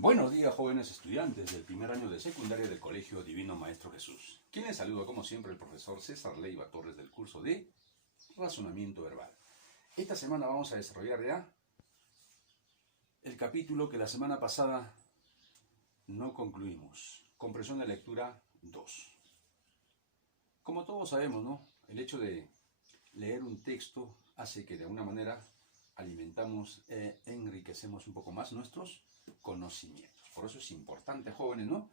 Buenos días, jóvenes estudiantes del primer año de secundaria del Colegio Divino Maestro Jesús. Quien les saluda como siempre el profesor César Leiva Torres del curso de Razonamiento Verbal. Esta semana vamos a desarrollar ya el capítulo que la semana pasada no concluimos. Comprensión de lectura 2. Como todos sabemos, ¿no? El hecho de leer un texto hace que de alguna manera alimentamos e enriquecemos un poco más nuestros conocimientos. Por eso es importante, jóvenes, ¿no?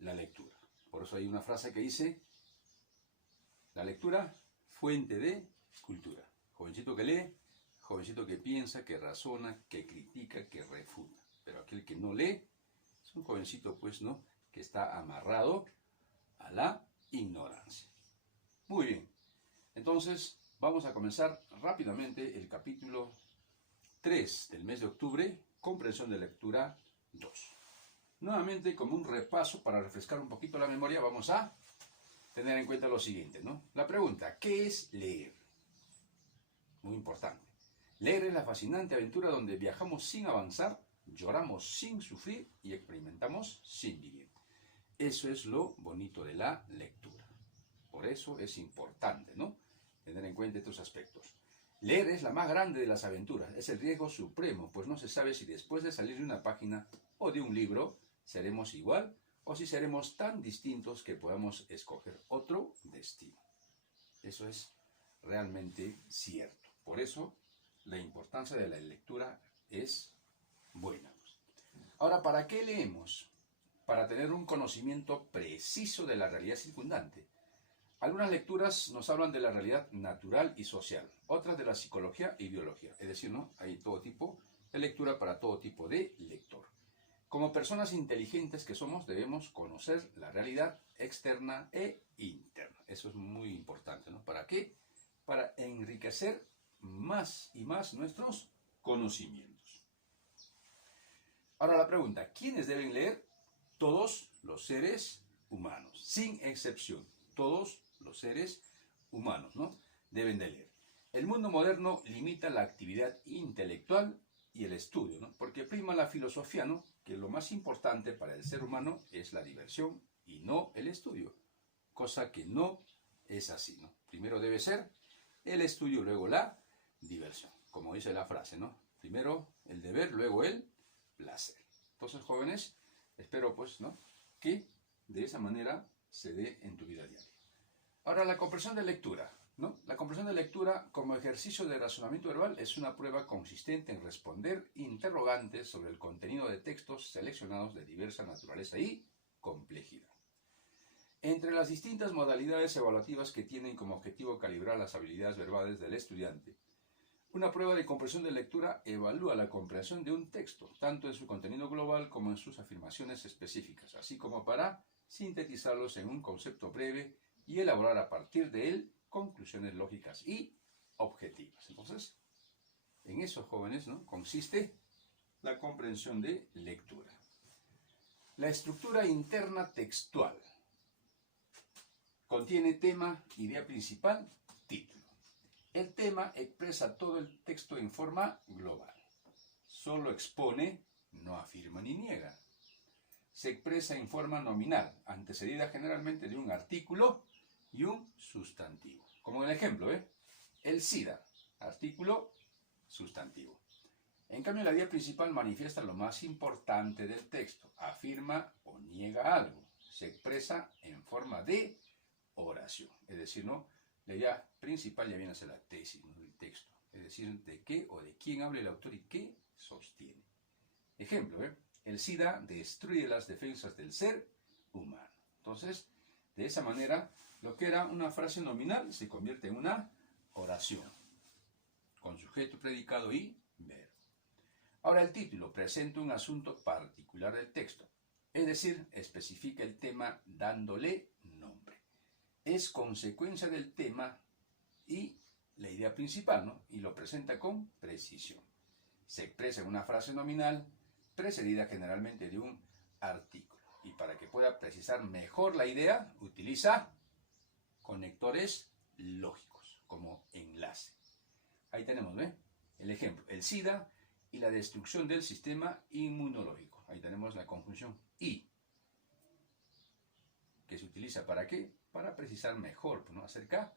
La lectura. Por eso hay una frase que dice: la lectura, fuente de cultura. Jovencito que lee, jovencito que piensa, que razona, que critica, que refuta. Pero aquel que no lee es un jovencito, pues, ¿no?, que está amarrado a la ignorancia. Muy bien. Entonces, vamos a comenzar rápidamente el capítulo 3 del mes de octubre, comprensión de lectura 2. Nuevamente, como un repaso para refrescar un poquito la memoria, vamos a tener en cuenta lo siguiente, ¿no? La pregunta: ¿qué es leer? Muy importante. Leer es la fascinante aventura donde viajamos sin avanzar, lloramos sin sufrir y experimentamos sin vivir. Eso es lo bonito de la lectura. Por eso es importante, ¿no?, tener en cuenta estos aspectos. Leer es la más grande de las aventuras, es el riesgo supremo, pues no se sabe si después de salir de una página o de un libro seremos igual o si seremos tan distintos que podamos escoger otro destino. Eso es realmente cierto. Por eso la importancia de la lectura es buena. Ahora, ¿para qué leemos? Para tener un conocimiento preciso de la realidad circundante. Algunas lecturas nos hablan de la realidad natural y social, otras de la psicología y biología. Es decir, ¿no?, hay todo tipo de lectura para todo tipo de lector. Como personas inteligentes que somos, debemos conocer la realidad externa e interna. Eso es muy importante, ¿no? ¿Para qué? Para enriquecer más y más nuestros conocimientos. Ahora la pregunta: ¿quiénes deben leer? Todos los seres humanos, sin excepción. Todos los seres humanos, ¿no?, deben de leer. El mundo moderno limita la actividad intelectual y el estudio, ¿no?, porque prima la filosofía, ¿no?, que lo más importante para el ser humano es la diversión y no el estudio, cosa que no es así, ¿no? Primero debe ser el estudio, luego la diversión, como dice la frase, ¿no? Primero el deber, luego el placer. Entonces, jóvenes, espero, pues, ¿no?, que de esa manera se dé en tu vida diaria. Ahora, la comprensión de lectura, ¿no? La comprensión de lectura como ejercicio de razonamiento verbal es una prueba consistente en responder interrogantes sobre el contenido de textos seleccionados de diversa naturaleza y complejidad. Entre las distintas modalidades evaluativas que tienen como objetivo calibrar las habilidades verbales del estudiante, una prueba de comprensión de lectura evalúa la comprensión de un texto, tanto en su contenido global como en sus afirmaciones específicas, así como para sintetizarlos en un concepto breve y elaborar a partir de él conclusiones lógicas y objetivas. Entonces, en eso, jóvenes, ¿no?, consiste la comprensión de lectura. La estructura interna textual contiene tema, idea principal, título. El tema expresa todo el texto en forma global. Solo expone, no afirma ni niega. Se expresa en forma nominal, antecedida generalmente de un artículo y un sustantivo. Como en el ejemplo, el SIDA, artículo, sustantivo. En cambio, la idea principal manifiesta lo más importante del texto, afirma o niega algo. Se expresa en forma de oración. Es decir, ¿no?, la idea principal ya viene a ser la tesis, ¿no?, del texto. Es decir, de qué o de quién habla el autor y qué sostiene. Ejemplo, el SIDA destruye las defensas del ser humano. Entonces, de esa manera, lo que era una frase nominal se convierte en una oración, con sujeto, predicado y verbo. Ahora, el título presenta un asunto particular del texto, es decir, especifica el tema dándole nombre. Es consecuencia del tema y la idea principal, ¿no?, y lo presenta con precisión. Se expresa en una frase nominal precedida generalmente de un artículo. Y para que pueda precisar mejor la idea, utiliza conectores lógicos como enlace. Ahí tenemos, el ejemplo: el SIDA y la destrucción del sistema inmunológico. Ahí tenemos la conjunción y, que se utiliza ¿para qué? Para precisar mejor, ¿no?, acerca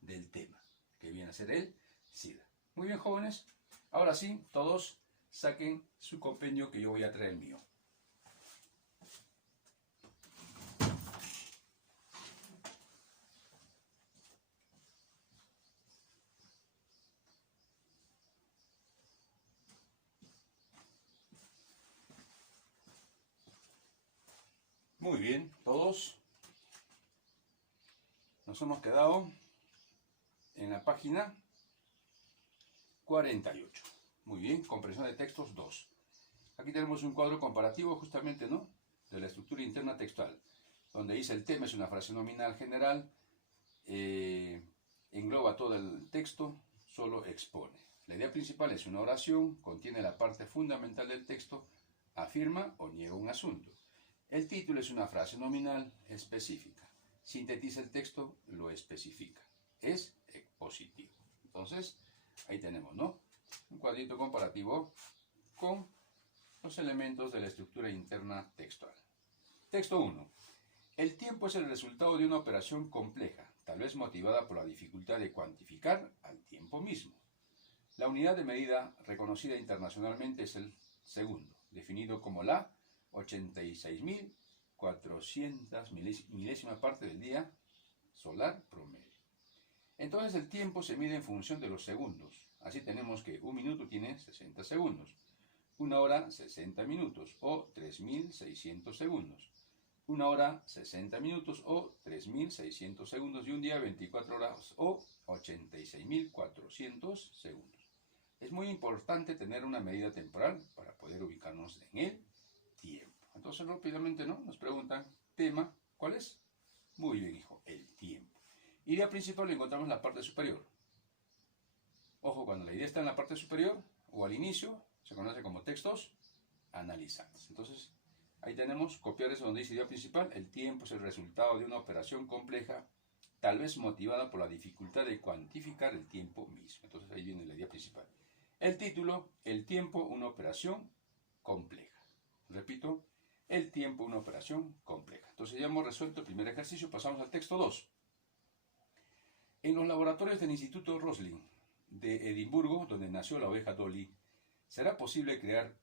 del tema, que viene a ser el SIDA. Muy bien, jóvenes. Ahora sí, todos saquen su compendio que yo voy a traer el mío. Muy bien, todos nos hemos quedado en la página 48. Muy bien, comprensión de textos 2. Aquí tenemos un cuadro comparativo justamente, ¿no?, de la estructura interna textual, donde dice el tema es una frase nominal general, engloba todo el texto, solo expone. La idea principal es una oración, contiene la parte fundamental del texto, afirma o niega un asunto. El título es una frase nominal específica. Sintetiza el texto, lo especifica. Es expositivo. Entonces, ahí tenemos, ¿no?, un cuadrito comparativo con los elementos de la estructura interna textual. Texto 1. El tiempo es el resultado de una operación compleja, tal vez motivada por la dificultad de cuantificar al tiempo mismo. La unidad de medida reconocida internacionalmente es el segundo, definido como la 86.400 milésima parte del día solar promedio. Entonces el tiempo se mide en función de los segundos. Así tenemos que un minuto tiene 60 segundos, una hora 60 minutos o 3.600 segundos, una hora 60 minutos o 3.600 segundos y un día 24 horas o 86.400 segundos. Es muy importante tener una medida temporal para poder ubicarnos en el tiempo. Entonces rápidamente, ¿no?, nos preguntan, tema, ¿cuál es? Muy bien, hijo, el tiempo. Idea principal lo encontramos en la parte superior. Ojo, cuando la idea está en la parte superior o al inicio, se conoce como textos analizantes. Entonces, ahí tenemos, copiar eso donde dice idea principal, el tiempo es el resultado de una operación compleja, tal vez motivada por la dificultad de cuantificar el tiempo mismo. Entonces ahí viene la idea principal. El título, el tiempo, una operación compleja. Repito, el tiempo, una operación compleja. Entonces ya hemos resuelto el primer ejercicio, pasamos al texto 2. En los laboratorios del Instituto Roslin de Edimburgo, donde nació la oveja Dolly, será posible crear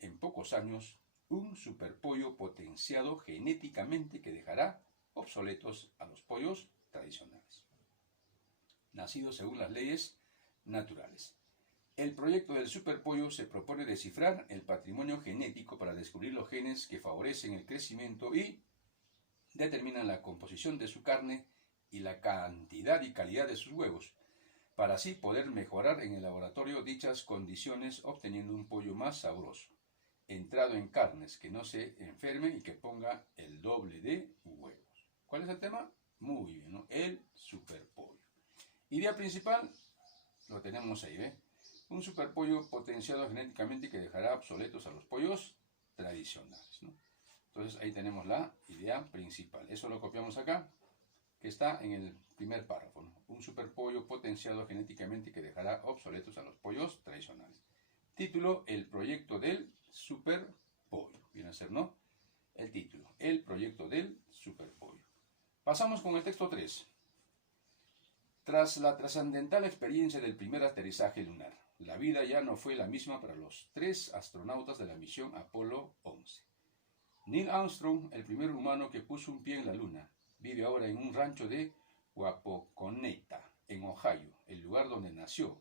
en pocos años un superpollo potenciado genéticamente que dejará obsoletos a los pollos tradicionales, nacidos según las leyes naturales. El proyecto del superpollo se propone descifrar el patrimonio genético para descubrir los genes que favorecen el crecimiento y determinan la composición de su carne y la cantidad y calidad de sus huevos, para así poder mejorar en el laboratorio dichas condiciones obteniendo un pollo más sabroso, entrado en carnes, que no se enferme y que ponga el doble de huevos. ¿Cuál es el tema? Muy bien, ¿no?, el superpollo. Idea principal, lo tenemos ahí, ¿ve? Un superpollo potenciado genéticamente que dejará obsoletos a los pollos tradicionales, ¿no? Entonces ahí tenemos la idea principal. Eso lo copiamos acá, que está en el primer párrafo, ¿no? Un superpollo potenciado genéticamente que dejará obsoletos a los pollos tradicionales. Título, el proyecto del superpollo. Viene a ser, ¿no?, el título, el proyecto del superpollo. Pasamos con el texto 3. Tras la trascendental experiencia del primer aterrizaje lunar, la vida ya no fue la misma para los 3 astronautas de la misión Apolo 11. Neil Armstrong, el primer humano que puso un pie en la Luna, vive ahora en un rancho de Wapakoneta, en Ohio, el lugar donde nació.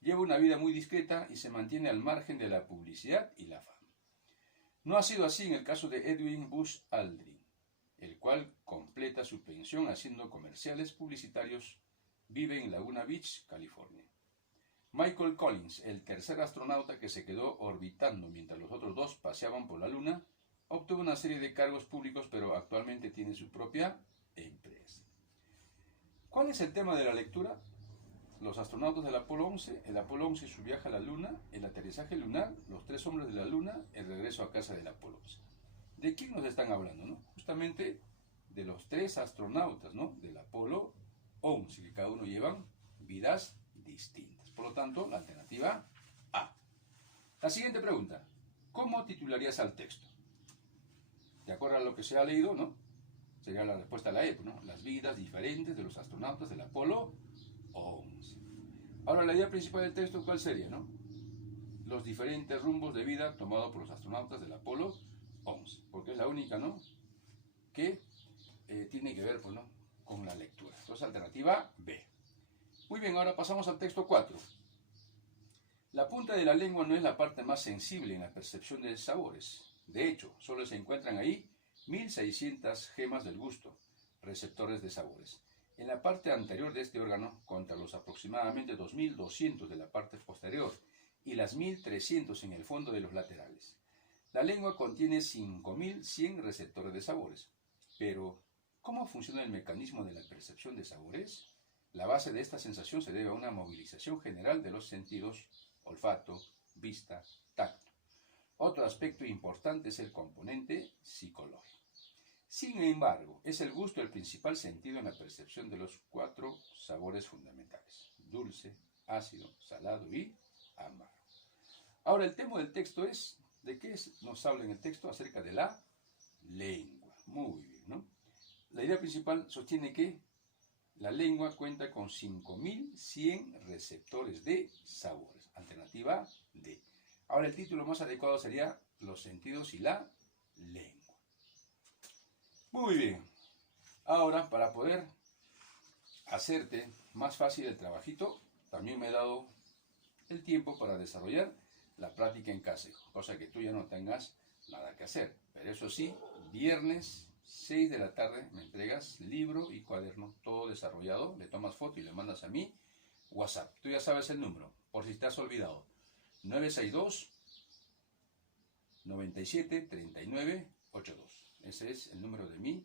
Lleva una vida muy discreta y se mantiene al margen de la publicidad y la fama. No ha sido así en el caso de Edwin Buzz Aldrin, el cual completa su pensión haciendo comerciales publicitarios. Vive en Laguna Beach, California. Michael Collins, el tercer astronauta que se quedó orbitando mientras los otros 2 paseaban por la Luna, obtuvo una serie de cargos públicos, pero actualmente tiene su propia empresa. ¿Cuál es el tema de la lectura? Los astronautas del Apolo 11, el Apolo 11 y su viaje a la Luna, el aterrizaje lunar, los 3 hombres de la Luna, el regreso a casa del Apolo 11. ¿De quién nos están hablando, no? Justamente de los 3 astronautas, ¿no?, del Apolo 11, que cada uno llevan vidas distintas. Por lo tanto, la alternativa A. La siguiente pregunta. ¿Cómo titularías al texto? De acuerdo a lo que se ha leído, ¿no? Sería la respuesta a la E, ¿no? Las vidas diferentes de los astronautas del Apolo 11. Ahora, la idea principal del texto, ¿cuál sería, no? Los diferentes rumbos de vida tomados por los astronautas del Apolo 11, porque es la única, ¿no?, que tiene que ver, pues, ¿no?, con la lectura. Entonces, alternativa B. Muy bien, ahora pasamos al texto 4. La punta de la lengua no es la parte más sensible en la percepción de sabores. De hecho, solo se encuentran ahí 1600 gemas del gusto, receptores de sabores, en la parte anterior de este órgano, contra los aproximadamente 2200 de la parte posterior y las 1300 en el fondo de los laterales. La lengua contiene 5100 receptores de sabores. Pero, ¿cómo funciona el mecanismo de la percepción de sabores? La base de esta sensación se debe a una movilización general de los sentidos: olfato, vista, tacto. Otro aspecto importante es el componente psicológico. Sin embargo, es el gusto el principal sentido en la percepción de los 4 sabores fundamentales: dulce, ácido, salado y amargo. Ahora, el tema del texto es, ¿de qué nos habla en el texto? Acerca de la lengua. Muy bien, ¿no? La idea principal sostiene que la lengua cuenta con 5100 receptores de sabores. Alternativa D. Ahora, el título más adecuado sería Los sentidos y la lengua. Muy bien. Ahora, para poder hacerte más fácil el trabajito, también me he dado el tiempo para desarrollar la práctica en casa, cosa que tú ya no tengas nada que hacer. Pero eso sí, viernes 6 de la tarde me entregas libro y cuaderno, todo desarrollado, le tomas foto y le mandas a mí WhatsApp. Tú ya sabes el número, por si te has olvidado. 962 97 39 82. Ese es el número de mi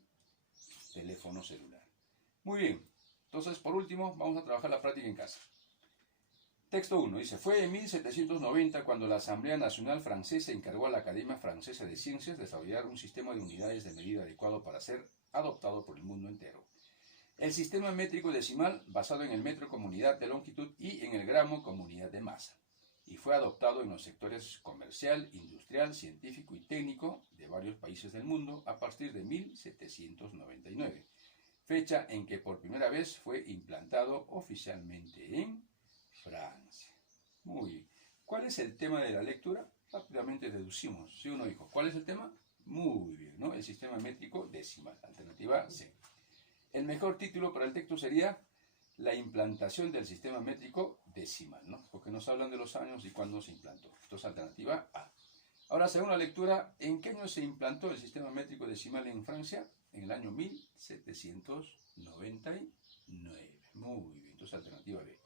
teléfono celular. Muy bien, entonces por último vamos a trabajar la práctica en casa. Texto 1 dice: fue en 1790 cuando la Asamblea Nacional Francesa encargó a la Academia Francesa de Ciencias desarrollar un sistema de unidades de medida adecuado para ser adoptado por el mundo entero. El sistema métrico decimal, basado en el metro como unidad de longitud y en el gramo como unidad de masa, y fue adoptado en los sectores comercial, industrial, científico y técnico de varios países del mundo a partir de 1799, fecha en que por primera vez fue implantado oficialmente en Francia. Muy bien. ¿Cuál es el tema de la lectura? Rápidamente deducimos. ¿Sí o no, hijo? ¿Cuál es el tema? Muy bien, ¿no? El sistema métrico decimal. Alternativa C. El mejor título para el texto sería La implantación del sistema métrico decimal, ¿no? Porque nos hablan de los años y cuándo se implantó. Entonces, alternativa A. Ahora, según la lectura, ¿en qué año se implantó el sistema métrico decimal en Francia? En el año 1799. Muy bien. Entonces, alternativa B.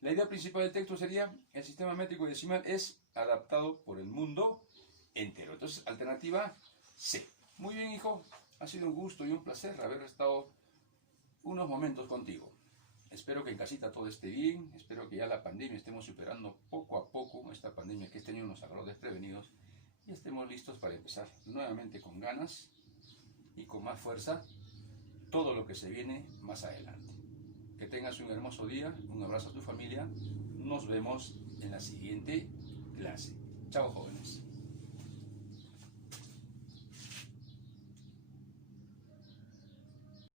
La idea principal del texto sería: el sistema métrico decimal es adaptado por el mundo entero. Entonces, alternativa C. Muy bien, hijo. Ha sido un gusto y un placer haber estado unos momentos contigo. Espero que en casita todo esté bien. Espero que ya la pandemia estemos superando poco a poco esta pandemia que este año nos agarró desprevenidos y estemos listos para empezar nuevamente con ganas y con más fuerza todo lo que se viene más adelante. Que tengas un hermoso día, un abrazo a tu familia. Nos vemos en la siguiente clase. Chao, jóvenes.